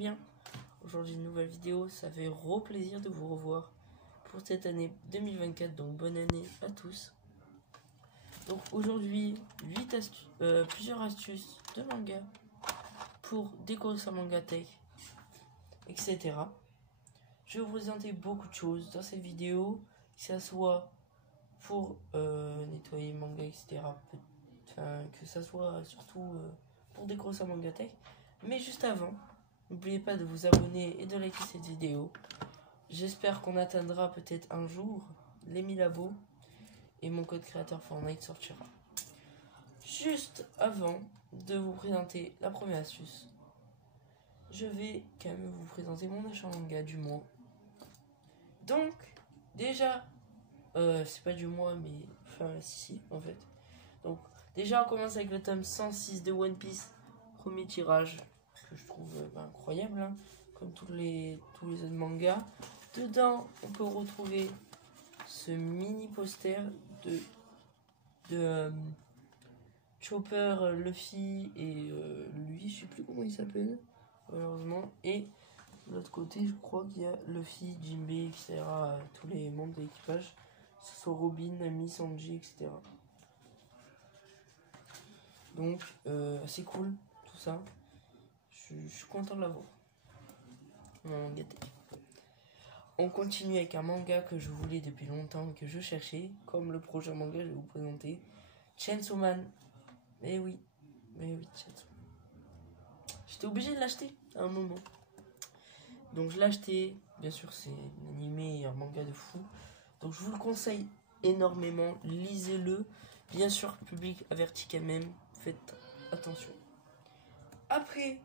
bien. Aujourd'hui une nouvelle vidéo, ça fait gros plaisir de vous revoir pour cette année 2024, donc bonne année à tous. Donc aujourd'hui, plusieurs astuces de manga pour décorer sa mangatech, etc. Je vais vous présenter beaucoup de choses dans cette vidéo, que ça soit pour nettoyer manga, etc. Enfin, que ça soit surtout pour décorer sa mangatech. Mais juste avant, n'oubliez pas de vous abonner et de liker cette vidéo. J'espère qu'on atteindra peut-être un jour les 1000 abos et mon code créateur Fortnite sortira. Juste avant de vous présenter la première astuce, je vais quand même vous présenter mon achat manga du mois. Donc, déjà, c'est pas du mois, mais enfin, si, en fait. Donc, déjà, on commence avec le tome 106 de One Piece, premier tirage, que je trouve incroyable, hein, comme tous les autres mangas. Dedans, on peut retrouver ce mini poster de Chopper, Luffy et lui, je sais plus comment il s'appelle, malheureusement. Et de l'autre côté, je crois qu'il y a Luffy, Jinbei, etc. Tous les membres de l'équipage, que ce soit Robin, Nami, Sanji, etc. Donc, c'est cool, tout ça. Je suis content de l'avoir. On continue avec un manga que je voulais depuis longtemps et que je cherchais. Comme le prochain manga, je vais vous présenter Chainsaw Man. Mais oui, Chainsaw Man. J'étais obligé de l'acheter à un moment. Donc je l'ai acheté. Bien sûr, c'est un animé et un manga de fou. Donc je vous le conseille énormément. Lisez-le. Bien sûr, public averti quand même. Faites attention. Après,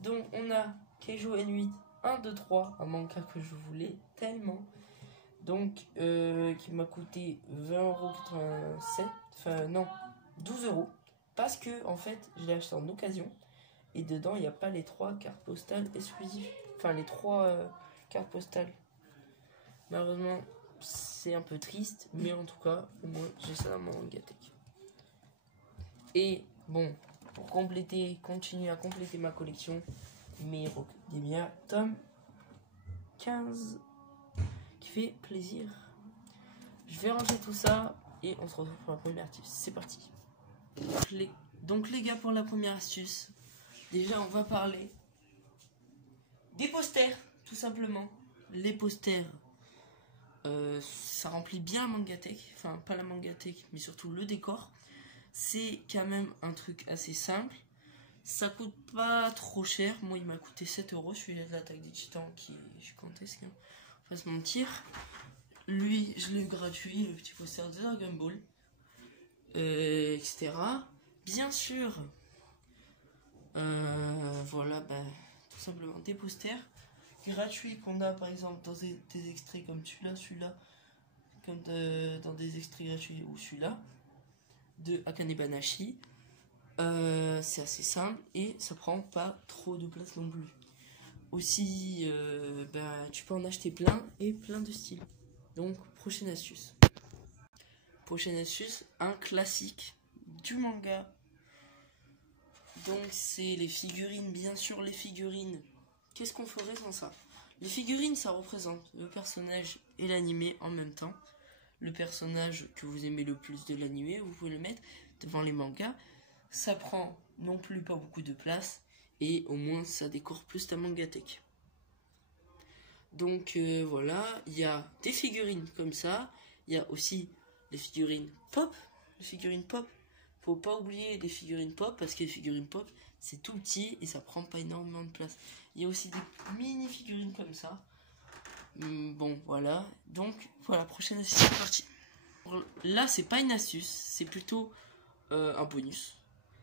donc on a Keijo N8 1, 2, 3, un manga que je voulais tellement. Donc, qui m'a coûté 20,87 €. Enfin, non, 12 €. Parce que, en fait, je l'ai acheté en occasion. Et dedans, il n'y a pas les 3 cartes postales exclusives. Enfin, les 3 cartes postales. Malheureusement, c'est un peu triste. Mais en tout cas, au moins, j'ai ça dans mon mangatech. Et, bon, pour continuer à compléter ma collection, My Hero Academia, tome 15, qui fait plaisir. Je vais ranger tout ça et on se retrouve pour la première astuce. C'est parti. Donc les gars, pour la première astuce, déjà on va parler des posters, tout simplement. Les posters, ça remplit bien la mangatech, enfin pas la mangatech, mais surtout le décor. C'est quand même un truc assez simple. Ça coûte pas trop cher. Moi, il m'a coûté 7 €. Celui-là de l'attaque des titans qui est gigantesque. Hein. Faut pas se mentir. Lui, je l'ai eu gratuit. Le petit poster de Dragon Ball. Etc. Bien sûr. Voilà, tout simplement des posters gratuits qu'on a par exemple dans des extraits comme celui-là. Comme dans des extraits gratuits ou celui-là. De Akane Banashi. C'est assez simple et ça prend pas trop de place non plus. Aussi, tu peux en acheter plein et plein de styles. Donc, prochaine astuce. Un classique du manga. Donc, c'est les figurines, bien sûr, les figurines. Qu'est-ce qu'on ferait sans ça? Les figurines, ça représente le personnage et l'animé en même temps. Le personnage que vous aimez le plus de l'animé, vous pouvez le mettre devant les mangas. Ça prend non plus pas beaucoup de place et au moins ça décore plus ta mangatech. Donc voilà, il y a des figurines comme ça, il y a aussi les figurines pop. Faut pas oublier les figurines pop parce que les figurines pop c'est tout petit et ça prend pas énormément de place. Il y a aussi des mini figurines comme ça. Bon voilà, donc voilà, prochaine astuce, c'est parti. Là c'est pas une astuce, c'est plutôt un bonus.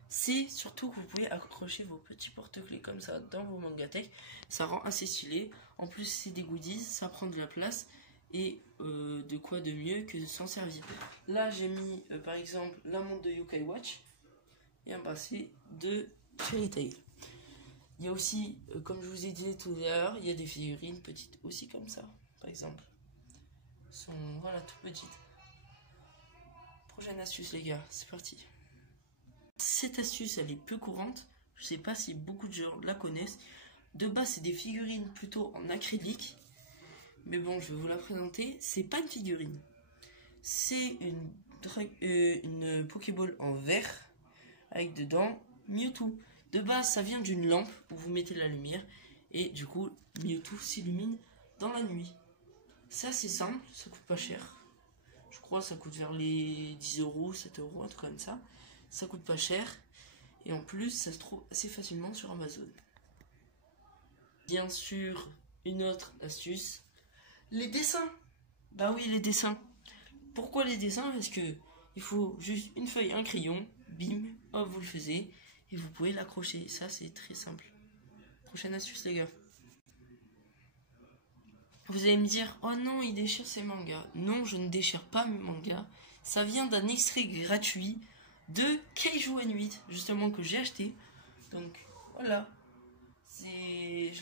C'est surtout que vous pouvez accrocher vos petits porte-clés comme ça dans vos mangatech. Ça rend assez stylé. En plus, c'est des goodies, ça prend de la place. Et de quoi de mieux que de s'en servir. Là, j'ai mis par exemple la montre de Yokai Watch et un bracelet de Fairy Tail. Il y a aussi, comme je vous ai dit tout à l'heure, il y a des figurines petites aussi comme ça, par exemple. Elles sont voilà, toutes petites. Prochaine astuce, les gars, c'est parti. Cette astuce, elle est peu courante. Je sais pas si beaucoup de gens la connaissent. De base, c'est des figurines plutôt en acrylique. Mais bon, je vais vous la présenter. C'est pas une figurine. C'est une Pokéball en verre avec dedans Mewtwo. De base, ça vient d'une lampe où vous mettez la lumière. Et du coup, Mewtwo s'illumine dans la nuit. C'est assez simple, ça coûte pas cher. Je crois que ça coûte vers les 10 euros, 7 euros, un truc comme ça. Ça coûte pas cher. Et en plus, ça se trouve assez facilement sur Amazon. Bien sûr, une autre astuce. Les dessins. Bah oui, les dessins. Pourquoi les dessins? Parce que il faut juste une feuille, un crayon. Bim, hop, vous le faites. Et vous pouvez l'accrocher. Ça, c'est très simple. Prochaine astuce, les gars. Vous allez me dire, oh non, il déchire ses mangas. Non, je ne déchire pas mes mangas. Ça vient d'un extrait gratuit de Keiju N8, justement, que j'ai acheté. Donc, voilà. J'ai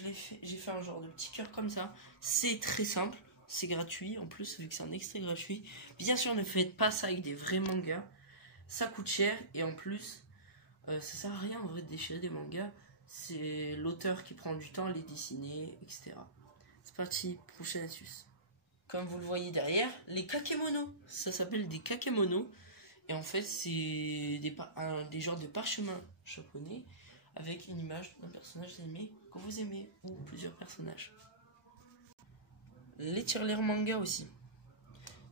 fait un genre de petit cœur comme ça. C'est très simple, c'est gratuit. En plus, vu que c'est un extrait gratuit. Bien sûr, ne faites pas ça avec des vrais mangas. Ça coûte cher. Et en plus, ça sert à rien en vrai de déchirer des mangas. C'est l'auteur qui prend du temps à les dessiner, etc. C'est parti, prochaine astuce. Comme vous le voyez derrière, les kakemono. Ça s'appelle des kakemono. Et en fait, c'est des genres de parchemins japonais avec une image d'un personnage animé que vous aimez ou plusieurs personnages. Les tirelires manga aussi.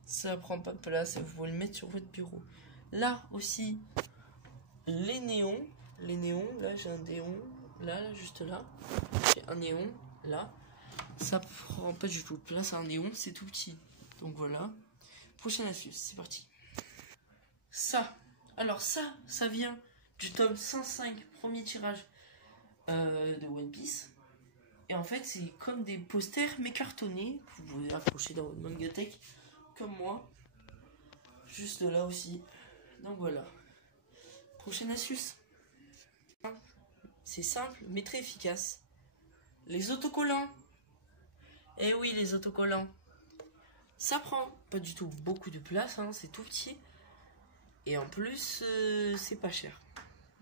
Ça prend pas de place, vous pouvez le mettre sur votre bureau. Là aussi, les néons. Les néons, là j'ai un néon, là, juste là. J'ai un néon, là. Ça prend pas du tout de place, un néon, c'est tout petit. Donc voilà. Prochaine astuce, c'est parti. Ça, alors ça vient du tome 105, premier tirage de One Piece. Et en fait, c'est comme des posters mais cartonnés. Vous pouvez accrocher dans votre mangatech, comme moi. Juste là aussi. Donc voilà. Prochaine astuce. C'est simple mais très efficace. Les autocollants. Eh oui, les autocollants. Ça prend pas du tout beaucoup de place, hein, c'est tout petit. Et en plus, c'est pas cher.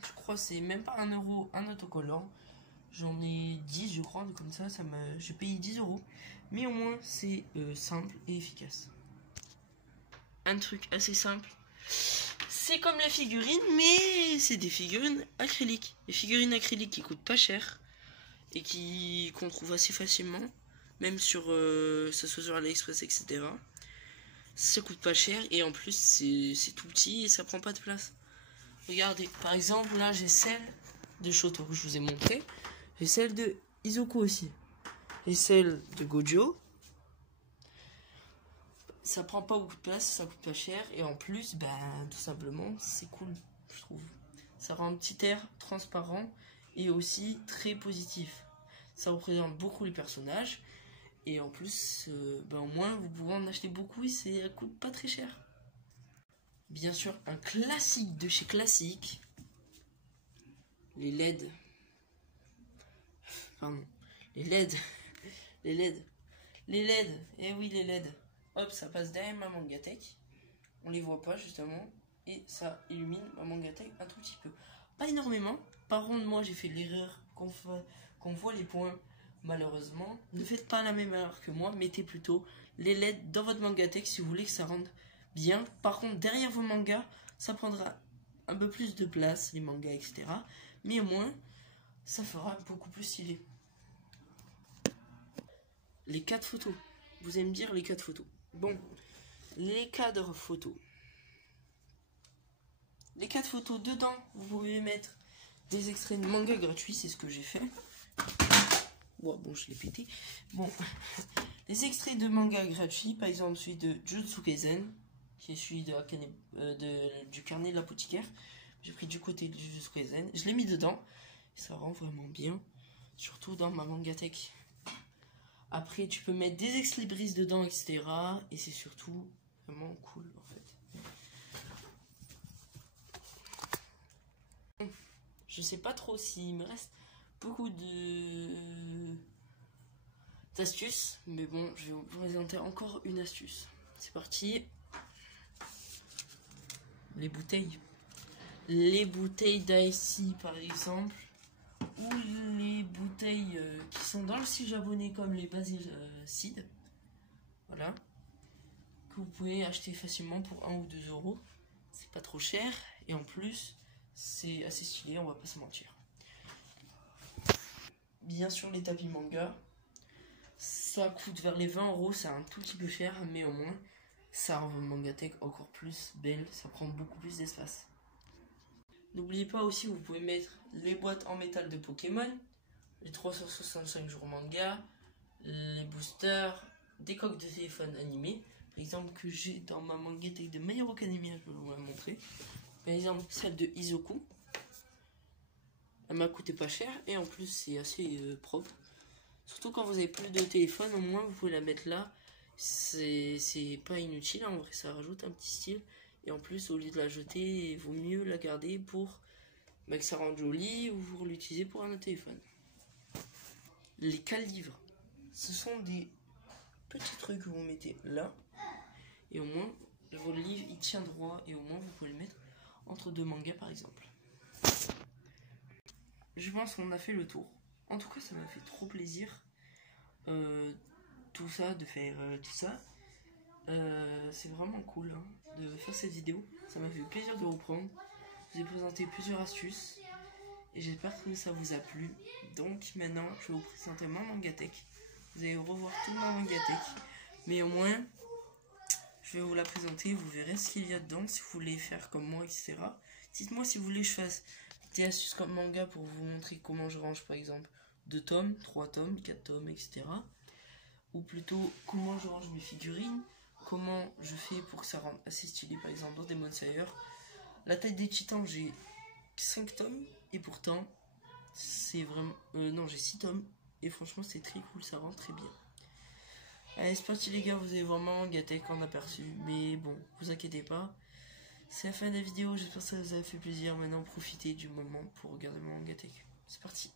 Je crois que c'est même pas 1 euro un autocollant. J'en ai 10, je crois, comme ça j'ai payé 10 euros. Mais au moins, c'est simple et efficace. Un truc assez simple. C'est comme les figurines, mais c'est des figurines acryliques. Les figurines acryliques qui coûtent pas cher et qu'on trouve assez facilement. Même sur ça se sur AliExpress, etc. Ça coûte pas cher et en plus c'est tout petit et ça prend pas de place. Regardez, par exemple, là j'ai celle de Shoto que je vous ai montré. J'ai celle de Izuku aussi. Et celle de Gojo. Ça prend pas beaucoup de place, ça coûte pas cher. Et en plus, ben, tout simplement, c'est cool, je trouve. Ça rend un petit air transparent et aussi très positif. Ça représente beaucoup les personnages. Et en plus, ben, au moins, vous pouvez en acheter beaucoup et ça coûte pas très cher. Bien sûr, un classique de chez Classique. Les LED. Pardon. Les LED. Les LED. Les LED. Eh oui, les LED. Hop, ça passe derrière ma mangatech. On les voit pas, justement. Et ça illumine ma mangatech un tout petit peu. Pas énormément. Par contre, moi, j'ai fait l'erreur qu'on voit les points. Malheureusement, ne faites pas la même erreur que moi. Mettez plutôt les LED dans votre mangatech si vous voulez que ça rende bien. Par contre, derrière vos mangas, ça prendra un peu plus de place, les mangas, etc. Mais au moins, ça fera beaucoup plus stylé. Les 4 photos. Vous allez me dire les 4 photos. Bon, les cadres photos. Les 4 photos dedans, vous pouvez mettre des extraits de manga gratuits, c'est ce que j'ai fait. Ouais, bon, je l'ai pété. Bon, les extraits de manga gratuits, par exemple celui de Jujutsu Kaisen, qui est celui du carnet de l'apothicaire. J'ai pris du côté de Jujutsu Kaisen, je l'ai mis dedans. Ça rend vraiment bien, surtout dans ma mangatech. Après, tu peux mettre des ex-libris dedans, etc. Et c'est surtout vraiment cool, en fait. Je sais pas trop s'il me reste beaucoup d'astuces. Mais bon, je vais vous présenter encore une astuce. C'est parti. Les bouteilles. Les bouteilles d'Icy, par exemple. ou les bouteilles qui sont dans le site japonais comme les Basil Seed. Voilà. Que vous pouvez acheter facilement pour 1 ou 2 euros. C'est pas trop cher et en plus c'est assez stylé, on va pas se mentir. Bien sûr les tapis manga, ça coûte vers les 20 euros, c'est un tout petit peu cher mais au moins ça rend votre Mangatech encore plus belle, ça prend beaucoup plus d'espace. N'oubliez pas aussi, vous pouvez mettre les boîtes en métal de Pokémon, les 365 jours manga, les boosters, des coques de téléphone animées, par exemple que j'ai dans ma Mangatech de My Hero Academia, je vais vous la montrer. Par exemple celle de Izoku, elle m'a coûté pas cher et en plus c'est assez propre. Surtout quand vous avez plus de téléphone, au moins vous pouvez la mettre là. C'est pas inutile, en vrai ça rajoute un petit style. Et en plus au lieu de la jeter, il vaut mieux la garder pour que ça rende joli ou pour l'utiliser pour un autre téléphone. Les cales-livres, ce sont des petits trucs que vous mettez là. Et au moins votre livre il tient droit et au moins vous pouvez le mettre entre deux mangas par exemple. Je pense qu'on a fait le tour. En tout cas ça m'a fait trop plaisir tout ça, de faire tout ça. C'est vraiment cool hein, de faire cette vidéo. Ça m'a fait plaisir de reprendre. Je vous ai présenté plusieurs astuces et j'espère que ça vous a plu. Donc maintenant je vais vous présenter ma Mangatech. Vous allez revoir toute ma Mangatech, mais au moins je vais vous la présenter. Vous verrez ce qu'il y a dedans si vous voulez faire comme moi, etc. Dites-moi si vous voulez que je fasse des astuces comme manga pour vous montrer comment je range par exemple 2 tomes, 3 tomes, 4 tomes, etc. Ou plutôt comment je range mes figurines, comment je fais pour que ça rende assez stylé par exemple dans Demon Slayer. La taille des titans, j'ai 5 tomes et pourtant c'est vraiment... non, j'ai 6 tomes et franchement c'est très cool, ça rend très bien. Allez, c'est parti les gars, vous allez voir ma Mangatech en aperçu, mais bon, vous inquiétez pas. C'est la fin de la vidéo, j'espère que ça vous a fait plaisir. Maintenant profitez du moment pour regarder ma Mangatech. C'est parti.